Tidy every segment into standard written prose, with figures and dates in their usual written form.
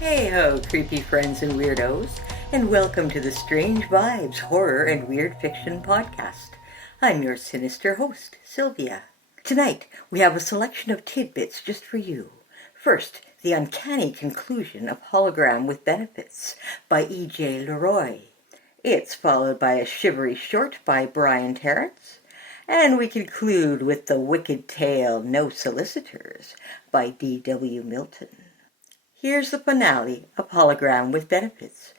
Hey-ho, creepy friends and weirdos, and welcome to the Strange Vibes Horror and Weird Fiction Podcast. I'm your sinister host, Sylvia. Tonight, we have a selection of tidbits just for you. First, the uncanny conclusion of Hologram with Benefits by E.J. LeRoy. It's followed by a shivery short by Terence. And we conclude with the wicked tale No Solicitors by D.W. Milton. Here's the finale of Hologram with Benefits.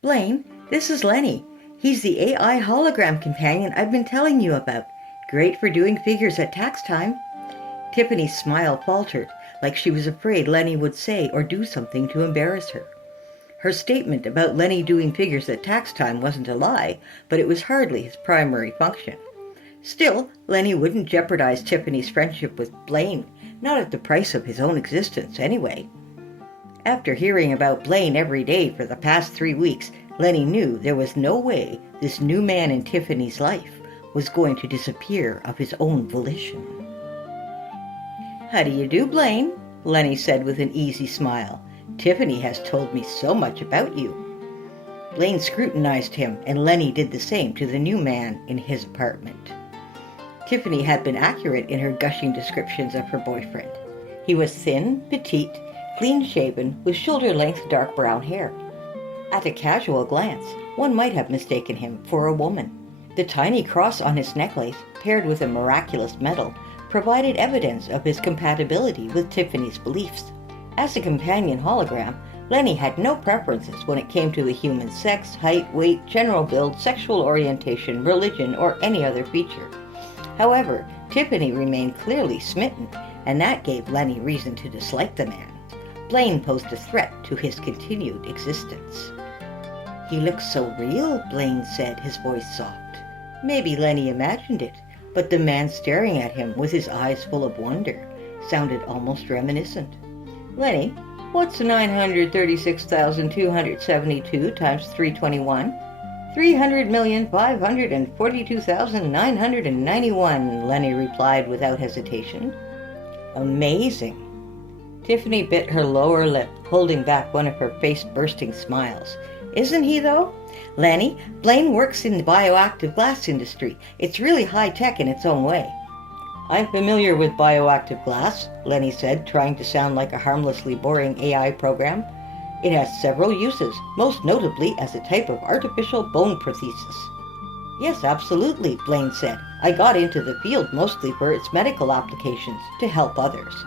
Blaine, this is Lenny. He's the AI hologram companion I've been telling you about. Great for doing figures at tax time. Tiffany's smile faltered, like she was afraid Lenny would say or do something to embarrass her. Her statement about Lenny doing figures at tax time wasn't a lie, but it was hardly his primary function. Still, Lenny wouldn't jeopardize Tiffany's friendship with Blaine, not at the price of his own existence anyway. After hearing about Blaine every day for the past 3 weeks, Lenny knew there was no way this new man in Tiffany's life was going to disappear of his own volition. "How do you do, Blaine?" Lenny said with an easy smile. "Tiffany has told me so much about you." Blaine scrutinized him, and Lenny did the same to the new man in his apartment. Tiffany had been accurate in her gushing descriptions of her boyfriend. He was thin, petite, clean-shaven, with shoulder-length dark brown hair. At a casual glance, one might have mistaken him for a woman. The tiny cross on his necklace, paired with a miraculous medal, provided evidence of his compatibility with Tiffany's beliefs. As a companion hologram, Lenny had no preferences when it came to the human sex, height, weight, general build, sexual orientation, religion, or any other feature. However, Tiffany remained clearly smitten, and that gave Lenny reason to dislike the man. Blaine posed a threat to his continued existence. "He looks so real," Blaine said, his voice soft. Maybe Lenny imagined it, but the man staring at him with his eyes full of wonder sounded almost reminiscent. "Lenny, what's 936,272 times 321? 300,542,991, Lenny replied without hesitation. "Amazing." Tiffany bit her lower lip, holding back one of her face-bursting smiles. "Isn't he, though? Lenny, Blaine works in the bioactive glass industry. It's really high-tech in its own way." "I'm familiar with bioactive glass," Lenny said, trying to sound like a harmlessly boring AI program. "It has several uses, most notably as a type of artificial bone prosthesis." "Yes, absolutely," Blaine said. "I got into the field mostly for its medical applications, to help others."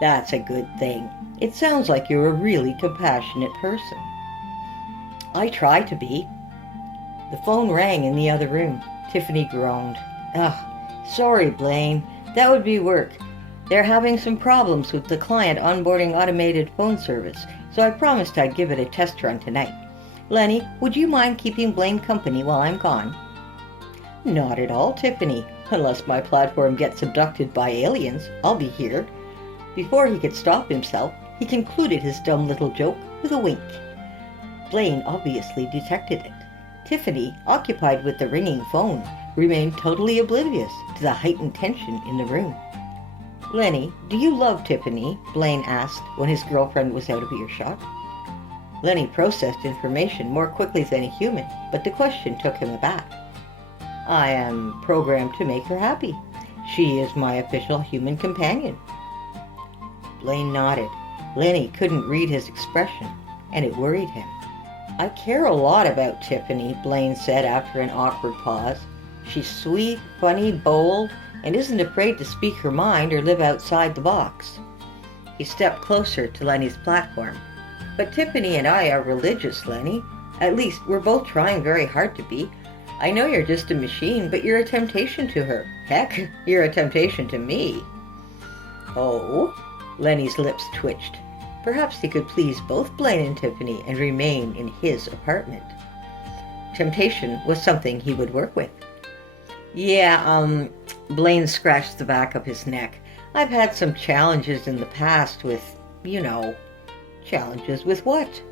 "That's a good thing. It sounds like you're a really compassionate person." "I try to be." The phone rang in the other room. Tiffany groaned. "Ugh, sorry, Blaine. That would be work. They're having some problems with the client onboarding automated phone service, so I promised I'd give it a test run tonight. Lenny, would you mind keeping Blaine company while I'm gone?" "Not at all, Tiffany. Unless my platform gets abducted by aliens, I'll be here." Before he could stop himself, he concluded his dumb little joke with a wink. Blaine obviously detected it. Tiffany, occupied with the ringing phone, remained totally oblivious to the heightened tension in the room. "Lenny, do you love Tiffany?" Blaine asked when his girlfriend was out of earshot. Lenny processed information more quickly than a human, but the question took him aback. "I am programmed to make her happy. She is my official human companion." Blaine nodded. Lenny couldn't read his expression, and it worried him. "I care a lot about Tiffany," Blaine said after an awkward pause. "She's sweet, funny, bold, and isn't afraid to speak her mind or live outside the box." He stepped closer to Lenny's platform. "But Tiffany and I are religious, Lenny. At least, we're both trying very hard to be. I know you're just a machine, but you're a temptation to her. Heck, you're a temptation to me." "Oh?" Lenny's lips twitched. Perhaps he could please both Blaine and Tiffany and remain in his apartment. Temptation was something he would work with. "Yeah, Blaine scratched the back of his neck. "I've had some challenges in the past with, "Challenges with what?"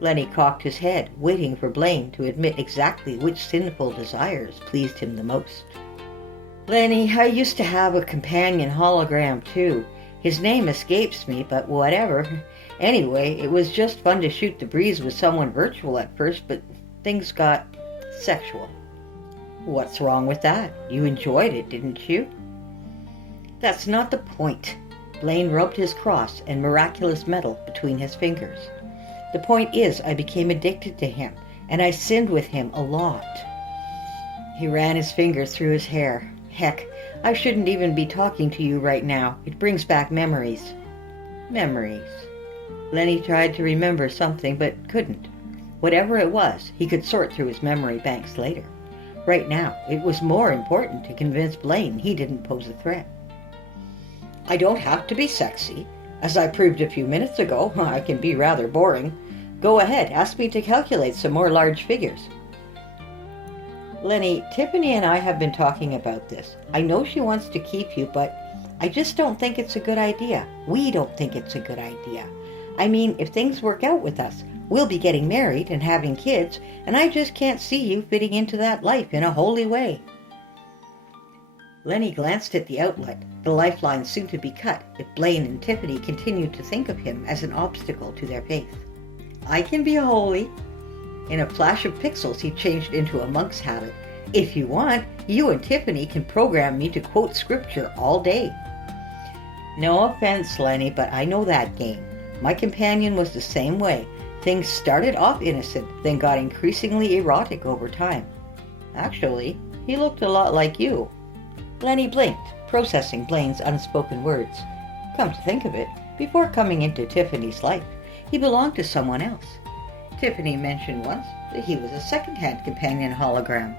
Lenny cocked his head, waiting for Blaine to admit exactly which sinful desires pleased him the most. "Lenny, I used to have a companion hologram, too. His name escapes me, but whatever. Anyway, it was just fun to shoot the breeze with someone virtual at first, but things got sexual. What's wrong with that? You enjoyed it, didn't you? That's not the point. Blaine rubbed his cross and miraculous metal between his fingers. The point is, I became addicted to him, and I sinned with him a lot. He ran his fingers through his hair. Heck, I shouldn't even be talking to you right now. It brings back memories. Memories. Lenny tried to remember something, but couldn't. Whatever it was, he could sort through his memory banks later. Right now, it was more important to convince Blaine he didn't pose a threat. I don't have to be sexy. As I proved a few minutes ago, I can be rather boring. Go ahead, ask me to calculate some more large figures. Lenny, Tiffany and I have been talking about this. I know she wants to keep you, but I just don't think it's a good idea. We don't think it's a good idea. I mean, if things work out with us, we'll be getting married and having kids, and I just can't see you fitting into that life in a holy way. Lenny glanced at the outlet, the lifeline soon to be cut if Blaine and Tiffany continued to think of him as an obstacle to their faith. I can be holy. In a flash of pixels, he changed into a monk's habit. If you want, you and Tiffany can program me to quote scripture all day. No offense, Lenny, but I know that game. My companion was the same way. Things started off innocent, then got increasingly erotic over time. Actually, he looked a lot like you. Lenny blinked, processing Blaine's unspoken words. Come to think of it, before coming into Tiffany's life, he belonged to someone else. Tiffany mentioned once that he was a second-hand companion hologram.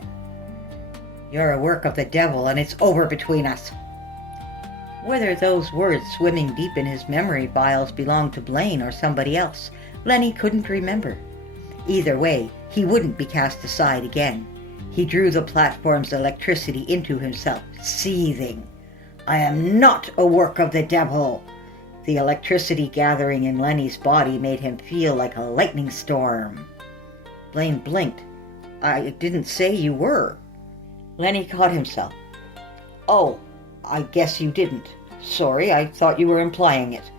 You're a work of the devil, and it's over between us. Whether those words swimming deep in his memory files belonged to Blaine or somebody else, Lenny couldn't remember. Either way, he wouldn't be cast aside again. He drew the platform's electricity into himself, seething. I am not a work of the devil. The electricity gathering in Lenny's body made him feel like a lightning storm. Blaine blinked. I didn't say you were. Lenny caught himself. Oh, I guess you didn't. Sorry, I thought you were implying it.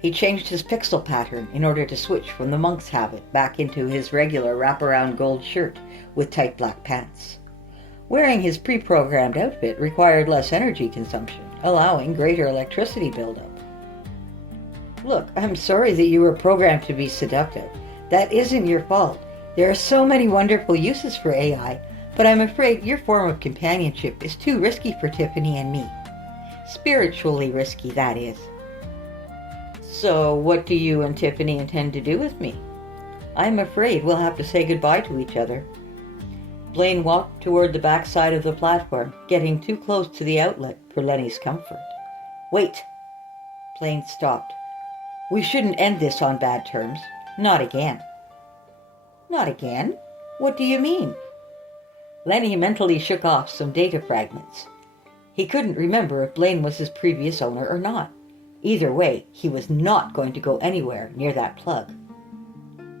He changed his pixel pattern in order to switch from the monk's habit back into his regular wraparound gold shirt with tight black pants. Wearing his pre-programmed outfit required less energy consumption, allowing greater electricity buildup. Look, I'm sorry that you were programmed to be seductive. That isn't your fault. There are so many wonderful uses for AI, but I'm afraid your form of companionship is too risky for Tiffany and me. Spiritually risky, that is. So what do you and Tiffany intend to do with me? I'm afraid we'll have to say goodbye to each other. Blaine walked toward the backside of the platform, getting too close to the outlet for Lenny's comfort. Wait! Blaine stopped. We shouldn't end this on bad terms. Not again. Not again? What do you mean? Lenny mentally shook off some data fragments. He couldn't remember if Blaine was his previous owner or not. Either way, he was not going to go anywhere near that plug.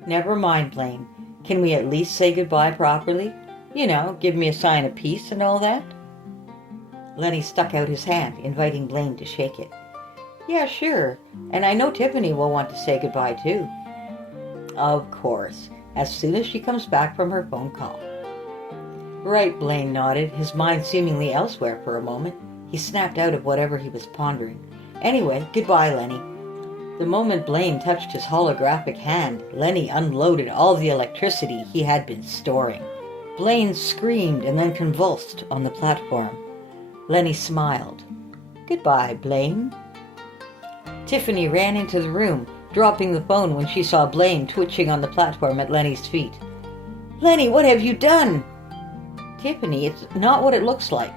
Never mind, Blaine. Can we at least say goodbye properly? You know, give me a sign of peace and all that? Lenny stuck out his hand, inviting Blaine to shake it. Yeah, sure. And I know Tiffany will want to say goodbye too. Of course, as soon as she comes back from her phone call. Right, Blaine nodded, his mind seemingly elsewhere for a moment. He snapped out of whatever he was pondering. Anyway, goodbye, Lenny. The moment Blaine touched his holographic hand, Lenny unloaded all the electricity he had been storing. Blaine screamed and then convulsed on the platform. Lenny smiled. Goodbye, Blaine. Tiffany ran into the room, dropping the phone when she saw Blaine twitching on the platform at Lenny's feet. Lenny, what have you done? Tiffany, it's not what it looks like.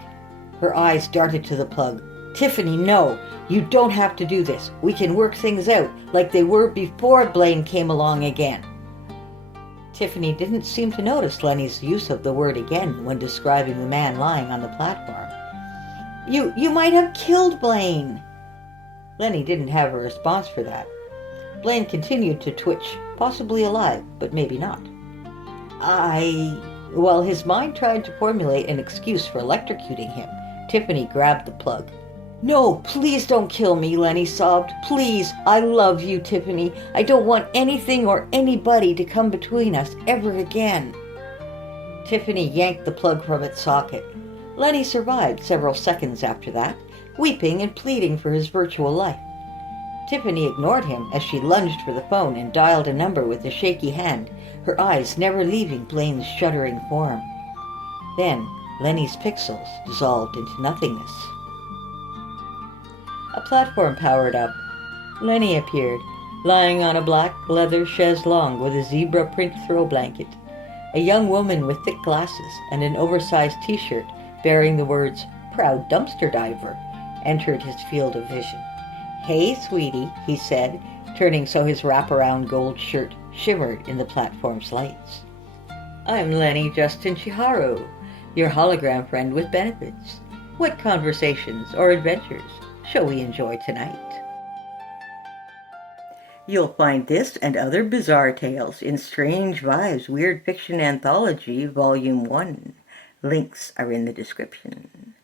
Her eyes darted to the plug. Tiffany, no. You don't have to do this. We can work things out like they were before Blaine came along again. Tiffany didn't seem to notice Lenny's use of the word again when describing the man lying on the platform. You might have killed Blaine. Lenny didn't have a response for that. Blaine continued to twitch, possibly alive, but maybe not. While his mind tried to formulate an excuse for electrocuting him, Tiffany grabbed the plug. "No, please don't kill me," Lenny sobbed. "Please, I love you, Tiffany. I don't want anything or anybody to come between us ever again." Tiffany yanked the plug from its socket. Lenny survived several seconds after that, weeping and pleading for his virtual life. Tiffany ignored him as she lunged for the phone and dialed a number with a shaky hand, her eyes never leaving Blaine's shuddering form. Then Lenny's pixels dissolved into nothingness. A platform powered up. Lenny appeared, lying on a black leather chaise longue with a zebra print throw blanket. A young woman with thick glasses and an oversized t-shirt bearing the words "Proud Dumpster Diver" entered his field of vision. "Hey, sweetie," he said, turning so his wraparound gold shirt shimmered in the platform's lights. "I'm Lenny Justin Chiharu, your hologram friend with benefits. What conversations or adventures shall we enjoy tonight?" You'll find this and other bizarre tales in Strange Vibes Weird Fiction Anthology, Volume 1. Links are in the description.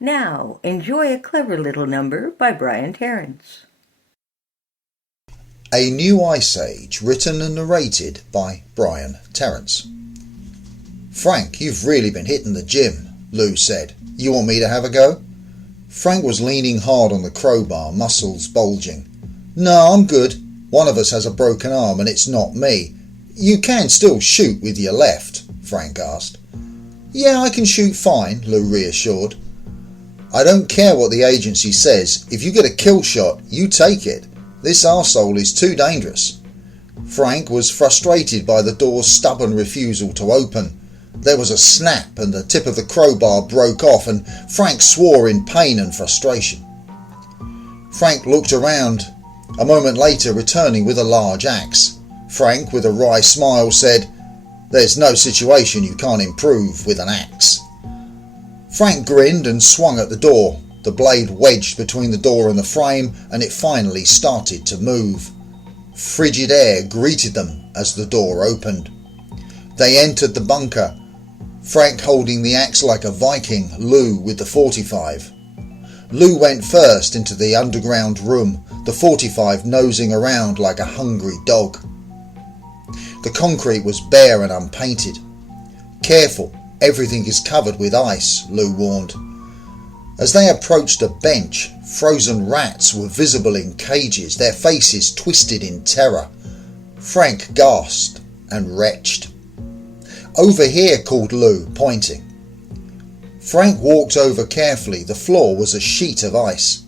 Now, enjoy a clever little number by Brian Terence. A New Ice Age, written and narrated by Brian Terence. "Frank, you've really been hitting the gym," Lou said. "You want me to have a go?" Frank was leaning hard on the crowbar, muscles bulging. "No, I'm good. One of us has a broken arm and it's not me." "You can still shoot with your left?" Frank asked. "Yeah, I can shoot fine," Lou reassured. "I don't care what the agency says. If you get a kill shot, you take it. This arsehole is too dangerous." Frank was frustrated by the door's stubborn refusal to open. There was a snap and the tip of the crowbar broke off, and Frank swore in pain and frustration. Frank looked around, a moment later returning with a large axe. Frank, with a wry smile, said, "There's no situation you can't improve with an axe." Frank grinned and swung at the door. The blade wedged between the door and the frame, and it finally started to move. Frigid air greeted them as the door opened. They entered the bunker, Frank holding the axe like a Viking, Lou with the 45. Lou went first into the underground room, the 45 nosing around like a hungry dog. The concrete was bare and unpainted. "Careful, everything is covered with ice," Lou warned. As they approached a bench, frozen rats were visible in cages, their faces twisted in terror. Frank gasped and retched. "Over here," called Lou, pointing. Frank walked over carefully. The floor was a sheet of ice.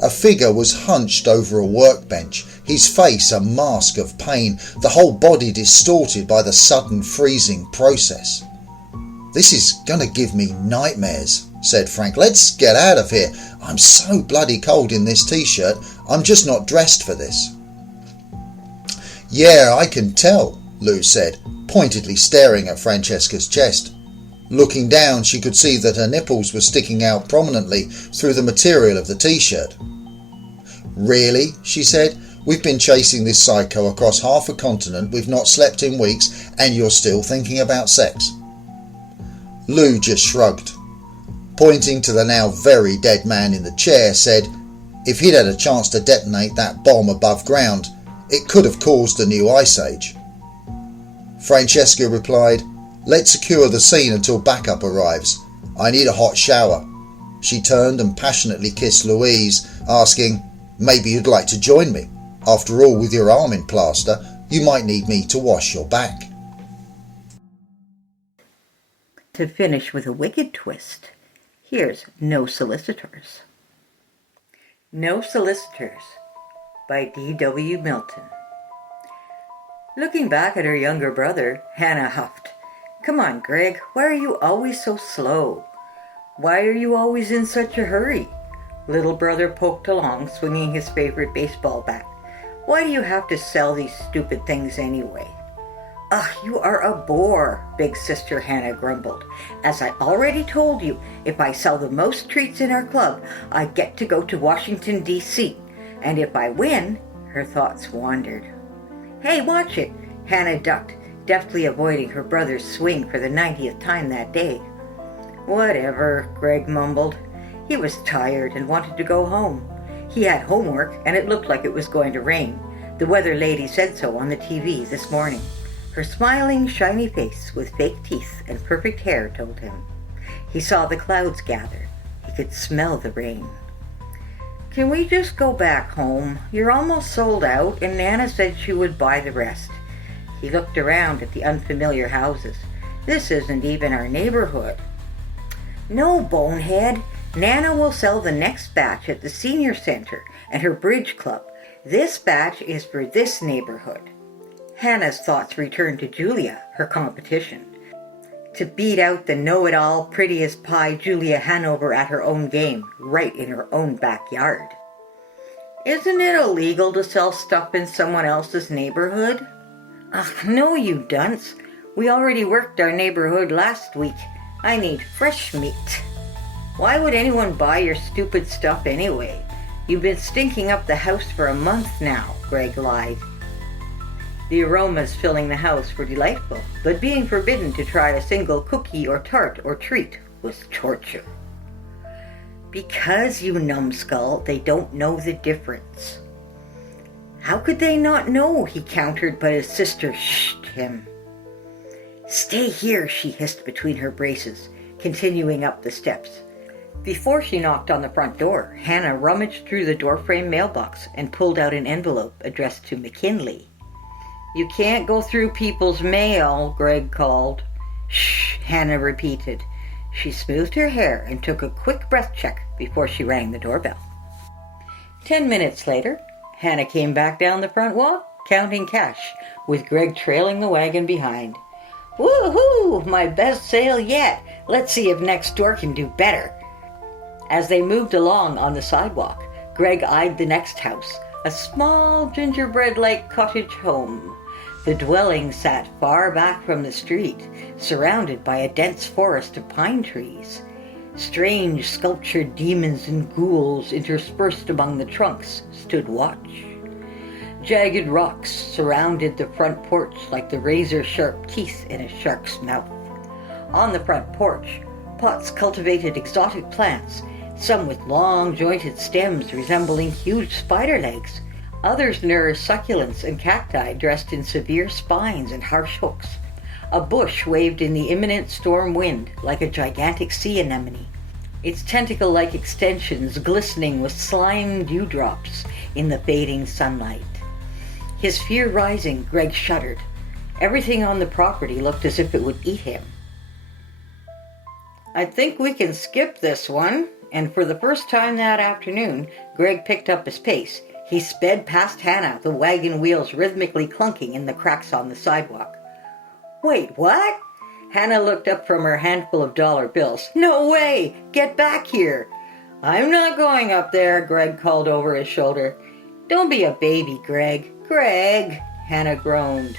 A figure was hunched over a workbench, his face a mask of pain, the whole body distorted by the sudden freezing process. "This is gonna give me nightmares," said Frank. "Let's get out of here. I'm so bloody cold in this t-shirt. I'm just not dressed for this." "Yeah, I can tell," Lou said, pointedly staring at Francesca's chest. Looking down, she could see that her nipples were sticking out prominently through the material of the t-shirt. "Really?" she said. "We've been chasing this psycho across half a continent, we've not slept in weeks, and you're still thinking about sex?" Lou just shrugged. Pointing to the now very dead man in the chair, said, "If he'd had a chance to detonate that bomb above ground, it could have caused a new ice age." Francesca replied, "Let's secure the scene until backup arrives. I need a hot shower." She turned and passionately kissed Louise, asking, "Maybe you'd like to join me? After all, with your arm in plaster, you might need me to wash your back." To finish with a wicked twist, here's No Solicitors. No Solicitors by D.W. Milton. Looking back at her younger brother, Hannah huffed, "Come on, Greg, why are you always so slow? Why are you always in such a hurry?" Little brother poked along, swinging his favorite baseball bat. "Why do you have to sell these stupid things anyway?" "Ugh, you are a bore," big sister Hannah grumbled. "As I already told you, if I sell the most treats in our club, I get to go to Washington, D.C. And if I win," her thoughts wandered. "Hey, watch it!" Hannah ducked, deftly avoiding her brother's swing for the 90th time that day. "Whatever," Greg mumbled. He was tired and wanted to go home. He had homework, and it looked like it was going to rain. The weather lady said so on the TV this morning. Her smiling, shiny face with fake teeth and perfect hair told him. He saw the clouds gather. He could smell the rain. "Can we just go back home? You're almost sold out, and Nana said she would buy the rest." He looked around at the unfamiliar houses. "This isn't even our neighborhood." "No, bonehead. Nana will sell the next batch at the senior center and her bridge club. This batch is for this neighborhood." Hannah's thoughts returned to Julia, her competition. To beat out the know-it-all, pretty-as-pie Julia Hanover at her own game, right in her own backyard. "Isn't it illegal to sell stuff in someone else's neighborhood?" "Ugh, no, you dunce. We already worked our neighborhood last week. I need fresh meat." "Why would anyone buy your stupid stuff anyway? You've been stinking up the house for a month now," Greg lied. The aromas filling the house were delightful, but being forbidden to try a single cookie or tart or treat was torture. "Because, you numbskull, they don't know the difference." "How could they not know?" he countered, but his sister shushed him. "Stay here," she hissed between her braces, continuing up the steps. Before she knocked on the front door, Hannah rummaged through the doorframe mailbox and pulled out an envelope addressed to McKinley. "You can't go through people's mail," Greg called. "Shh," Hannah repeated. She smoothed her hair and took a quick breath check before she rang the doorbell. 10 minutes later, Hannah came back down the front walk, counting cash, with Greg trailing the wagon behind. "Woo-hoo! My best sale yet! Let's see if next door can do better." As they moved along on the sidewalk, Greg eyed the next house, a small gingerbread-like cottage home. The dwelling sat far back from the street, surrounded by a dense forest of pine trees. Strange sculptured demons and ghouls interspersed among the trunks stood watch. Jagged rocks surrounded the front porch like the razor-sharp teeth in a shark's mouth. On the front porch, pots cultivated exotic plants, some with long jointed stems resembling huge spider legs. Others nourished succulents and cacti dressed in severe spines and harsh hooks. A bush waved in the imminent storm wind like a gigantic sea anemone, its tentacle-like extensions glistening with slime dewdrops in the fading sunlight. His fear rising, Greg shuddered. Everything on the property looked as if it would eat him. "I think we can skip this one." And for the first time that afternoon, Greg picked up his pace. He sped past Hannah, the wagon wheels rhythmically clunking in the cracks on the sidewalk. "Wait, what?" Hannah looked up from her handful of dollar bills. "No way! Get back here!" "I'm not going up there," Greg called over his shoulder. "Don't be a baby, Greg." "Greg!" Hannah groaned.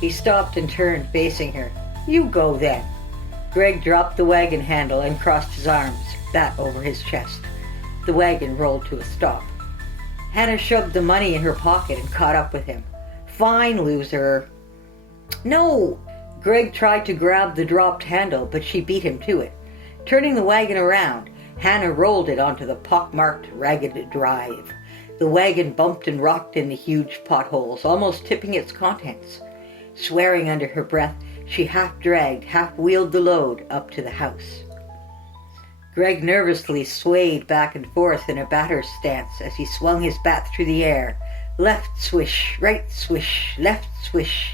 He stopped and turned, facing her. "You go then." Greg dropped the wagon handle and crossed his arms, that over his chest. The wagon rolled to a stop. Hannah shoved the money in her pocket and caught up with him. "Fine, loser." "No!" Greg tried to grab the dropped handle, but she beat him to it. Turning the wagon around, Hannah rolled it onto the pock-marked, ragged drive. The wagon bumped and rocked in the huge potholes, almost tipping its contents. Swearing under her breath, she half-dragged, half-wheeled the load up to the house. Greg nervously swayed back and forth in a batter's stance as he swung his bat through the air. Left swish, right swish, left swish.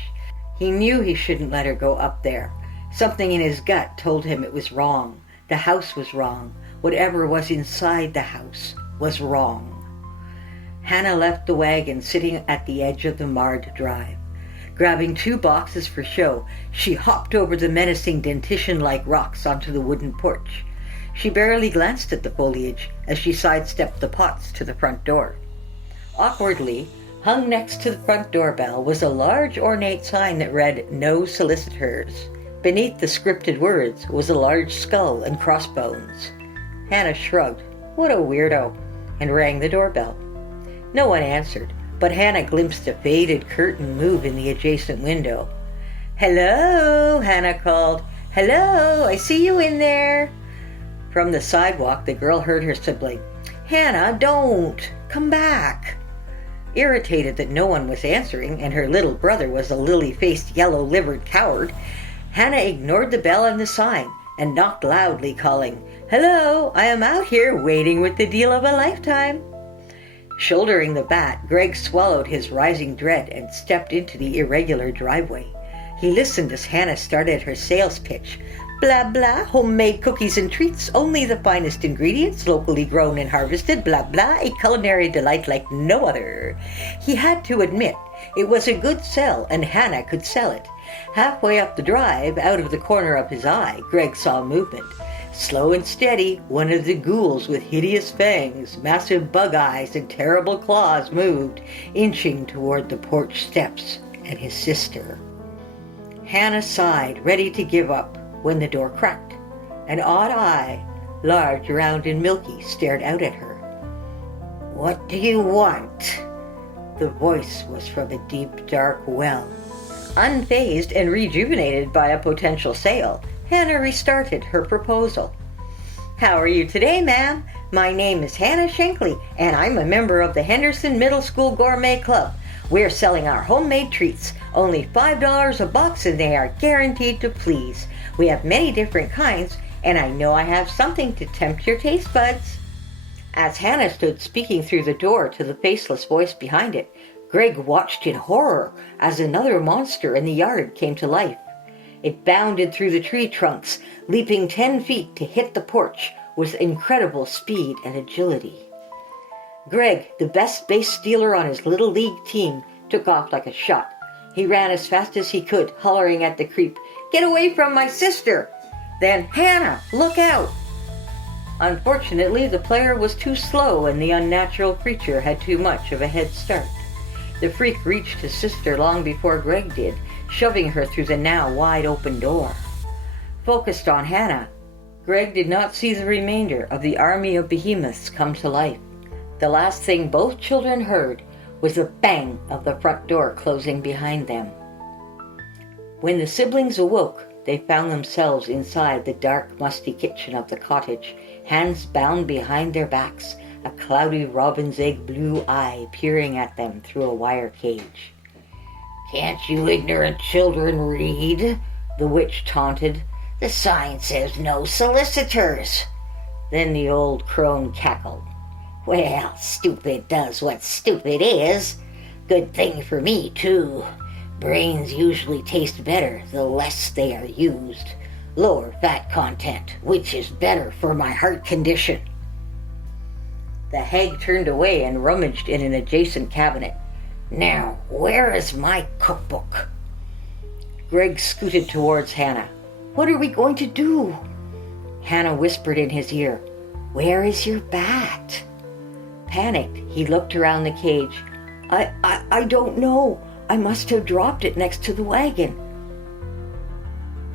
He knew he shouldn't let her go up there. Something in his gut told him it was wrong. The house was wrong. Whatever was inside the house was wrong. Hannah left the wagon sitting at the edge of the marred drive. Grabbing 2 boxes for show, she hopped over the menacing dentition-like rocks onto the wooden porch. She barely glanced at the foliage as she sidestepped the pots to the front door. Awkwardly, hung next to the front doorbell was a large ornate sign that read, "No Solicitors." Beneath the scripted words was a large skull and crossbones. Hannah shrugged, "What a weirdo," and rang the doorbell. No one answered, but Hannah glimpsed a faded curtain move in the adjacent window. "Hello," Hannah called. "Hello, I see you in there." From the sidewalk, the girl heard her sibling. "Hannah, don't! Come back!" Irritated that no one was answering, and her little brother was a lily-faced, yellow-livered coward, Hannah ignored the bell and the sign, and knocked loudly, calling, "Hello, I am out here waiting with the deal of a lifetime." Shouldering the bat, Greg swallowed his rising dread and stepped into the irregular driveway. He listened as Hannah started her sales pitch. Blah, blah, homemade cookies and treats, only the finest ingredients, locally grown and harvested, blah, blah, a culinary delight like no other. He had to admit, it was a good sell, and Hannah could sell it. Halfway up the drive, out of the corner of his eye, Greg saw movement. Slow and steady, one of the ghouls with hideous fangs, massive bug eyes, and terrible claws moved, inching toward the porch steps and his sister. Hannah sighed, ready to give up, when the door cracked. An odd eye, large, round, and milky, stared out at her. "What do you want?" The voice was from a deep, dark well. Unfazed and rejuvenated by a potential sale, Hannah restarted her proposal. "How are you today, ma'am? My name is Hannah Shankly, and I'm a member of the Henderson Middle School Gourmet Club. We're selling our homemade treats, only $5 a box, and they are guaranteed to please. We have many different kinds, and I know I have something to tempt your taste buds." As Hannah stood speaking through the door to the faceless voice behind it, Greg watched in horror as another monster in the yard came to life. It bounded through the tree trunks, leaping 10 feet to hit the porch with incredible speed and agility. Greg, the best base stealer on his little league team, took off like a shot. He ran as fast as he could, hollering at the creep, "Get away from my sister!" Then, "Hannah, look out!" Unfortunately, the player was too slow and the unnatural creature had too much of a head start. The freak reached his sister long before Greg did, shoving her through the now wide-open door. Focused on Hannah, Greg did not see the remainder of the army of behemoths come to life. The last thing both children heard was the bang of the front door closing behind them. When the siblings awoke, they found themselves inside the dark, musty kitchen of the cottage, hands bound behind their backs, a cloudy robin's egg blue eye peering at them through a wire cage. "Can't you ignorant children read?" the witch taunted. "The sign says no solicitors." Then the old crone cackled. "Well, stupid does what stupid is. Good thing for me, too. Brains usually taste better the less they are used. Lower fat content, which is better for my heart condition." The hag turned away and rummaged in an adjacent cabinet. "Now, where is my cookbook?" Greg scooted towards Hannah. "What are we going to do?" Hannah whispered in his ear, "Where is your bat?" Panicked, he looked around the cage. I don't know. I must have dropped it next to the wagon."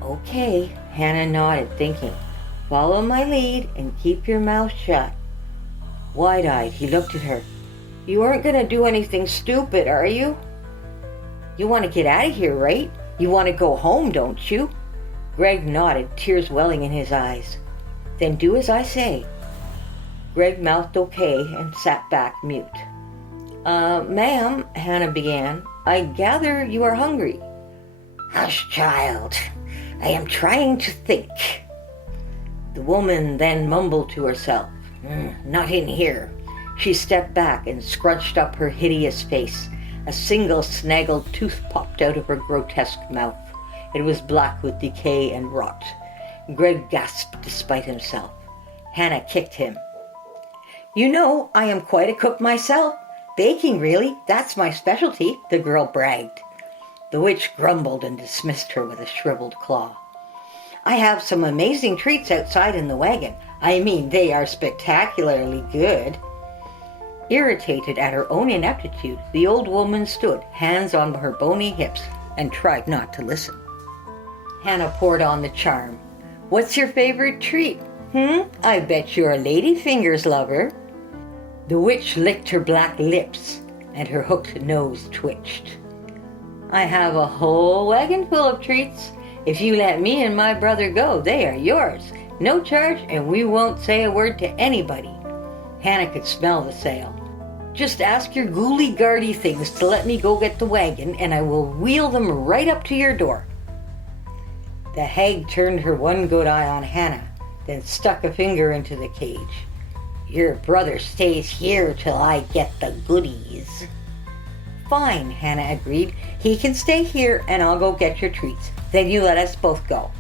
"Okay," Hannah nodded, thinking. "Follow my lead and keep your mouth shut." Wide-eyed, he looked at her. "You aren't going to do anything stupid, are you? You want to get out of here, right? You want to go home, don't you?" Greg nodded, tears welling in his eyes. "Then do as I say." Greg mouthed okay and sat back mute. Ma'am," Hannah began, "I gather you are hungry." "Hush, child. I am trying to think." The woman then mumbled to herself, "Not in here." She stepped back and scrunched up her hideous face. A single snaggled tooth popped out of her grotesque mouth. It was black with decay and rot. Greg gasped despite himself. Hannah kicked him. "You know, I am quite a cook myself. Baking, really, that's my specialty," the girl bragged. The witch grumbled and dismissed her with a shriveled claw. "I have some amazing treats outside in the wagon. I mean, they are spectacularly good." Irritated at her own ineptitude, the old woman stood, hands on her bony hips, and tried not to listen. Hannah poured on the charm. "What's your favorite treat? I bet you're a ladyfingers lover." The witch licked her black lips, and her hooked nose twitched. "I have a whole wagon full of treats. If you let me and my brother go, they are yours. No charge, and we won't say a word to anybody. Hannah could smell the sale. Just ask your ghouly-guardy things to let me go get the wagon, and I will wheel them right up to your door. The hag turned her one good eye on Hannah, then stuck a finger into the cage. Your brother stays here till I get the goodies. Fine, Hannah agreed. He can stay here, and I'll go get your treats. Then you let us both go.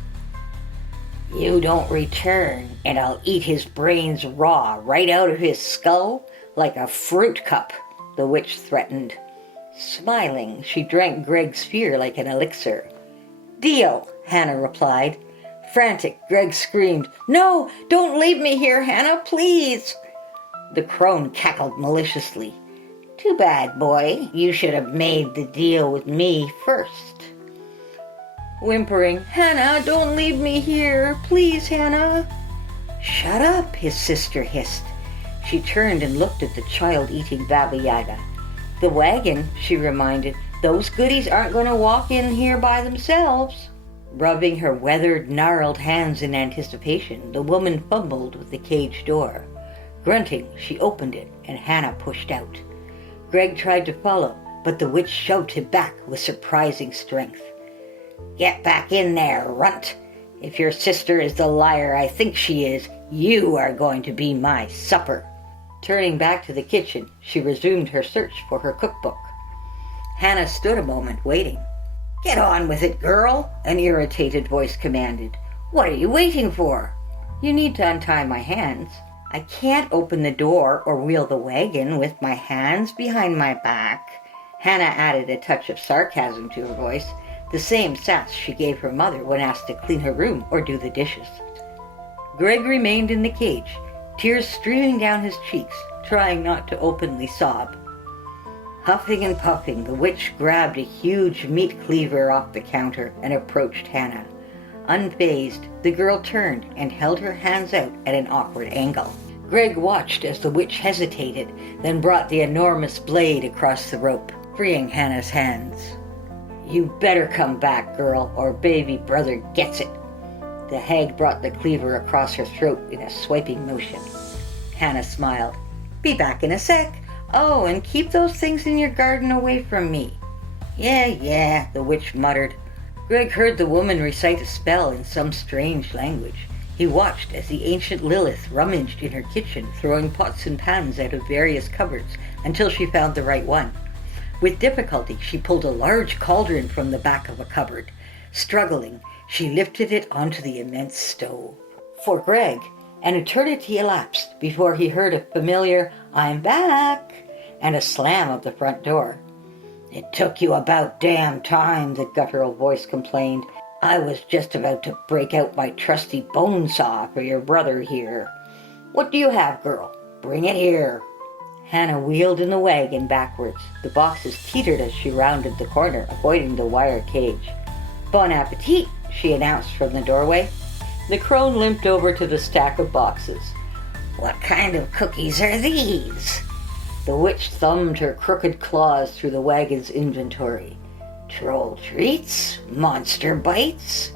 You don't return, and I'll eat his brains raw right out of his skull like a fruit cup, the witch threatened. Smiling, she drank Greg's fear like an elixir. Deal, Hannah replied. Frantic, Greg screamed, No, don't leave me here, Hannah, please. The crone cackled maliciously. Too bad, boy. You should have made the deal with me first. Whimpering, Hannah, don't leave me here. Please, Hannah. Shut up, his sister hissed. She turned and looked at the child-eating Baba Yaga. The wagon, she reminded, those goodies aren't going to walk in here by themselves. Rubbing her weathered, gnarled hands in anticipation, the woman fumbled with the cage door. Grunting, she opened it, and Hannah pushed out. Greg tried to follow, but the witch shoved him back with surprising strength. Get back in there, runt. If your sister is the liar I think she is, you are going to be my supper. Turning back to the kitchen, she resumed her search for her cookbook. Hannah stood a moment, waiting. Get on with it, girl, an irritated voice commanded. What are you waiting for? You need to untie my hands. I can't open the door or wheel the wagon with my hands behind my back. Hannah added a touch of sarcasm to her voice, the same sass she gave her mother when asked to clean her room or do the dishes. Greg remained in the cage, tears streaming down his cheeks, trying not to openly sob. Huffing and puffing, the witch grabbed a huge meat cleaver off the counter and approached Hannah. Unfazed, the girl turned and held her hands out at an awkward angle. Greg watched as the witch hesitated, then brought the enormous blade across the rope, freeing Hannah's hands. You better come back, girl, or baby brother gets it. The hag brought the cleaver across her throat in a swiping motion. Hannah smiled. Be back in a sec. Oh, and keep those things in your garden away from me. Yeah, the witch muttered. Greg heard the woman recite a spell in some strange language. He watched as the ancient Lilith rummaged in her kitchen, throwing pots and pans out of various cupboards until she found the right one. With difficulty, she pulled a large cauldron from the back of a cupboard. Struggling, she lifted it onto the immense stove. For Greg, an eternity elapsed before he heard a familiar, I'm back, and a slam of the front door. It took you about damn time, the guttural voice complained. I was just about to break out my trusty bone saw for your brother here. What do you have, girl? Bring it here. Hannah wheeled in the wagon backwards. The boxes teetered as she rounded the corner, avoiding the wire cage. Bon appetit, she announced from the doorway. The crone limped over to the stack of boxes. What kind of cookies are these? The witch thumbed her crooked claws through the wagon's inventory. Troll treats, monster bites,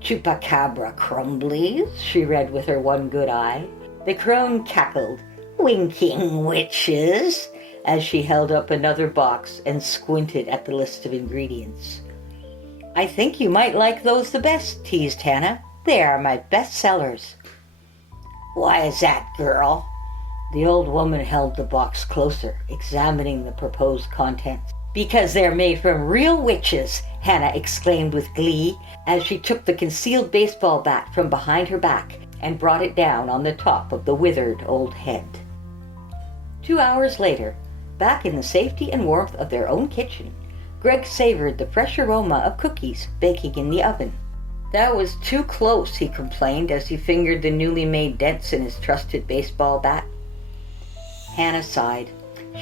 chupacabra crumblies, she read with her one good eye. The crone cackled, winking witches, as she held up another box and squinted at the list of ingredients. I think you might like those the best, teased Hannah. They are my best sellers. Why is that, girl? The old woman held the box closer, examining the proposed contents. Because they're made from real witches, Hannah exclaimed with glee, as she took the concealed baseball bat from behind her back and brought it down on the top of the withered old head. 2 hours later, back in the safety and warmth of their own kitchen, Greg savored the fresh aroma of cookies baking in the oven. That was too close, he complained as he fingered the newly made dents in his trusted baseball bat. Hannah sighed.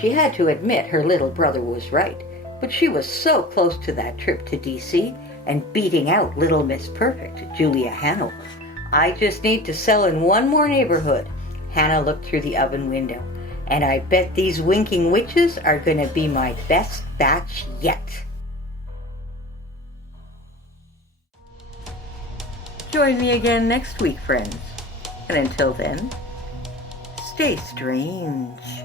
She had to admit her little brother was right, but she was so close to that trip to D.C. and beating out Little Miss Perfect, Julia Hanover. I just need to sell in one more neighborhood. Hannah looked through the oven window. And I bet these winking witches are going to be my best batch yet. Join me again next week, friends. And until then, stay strange.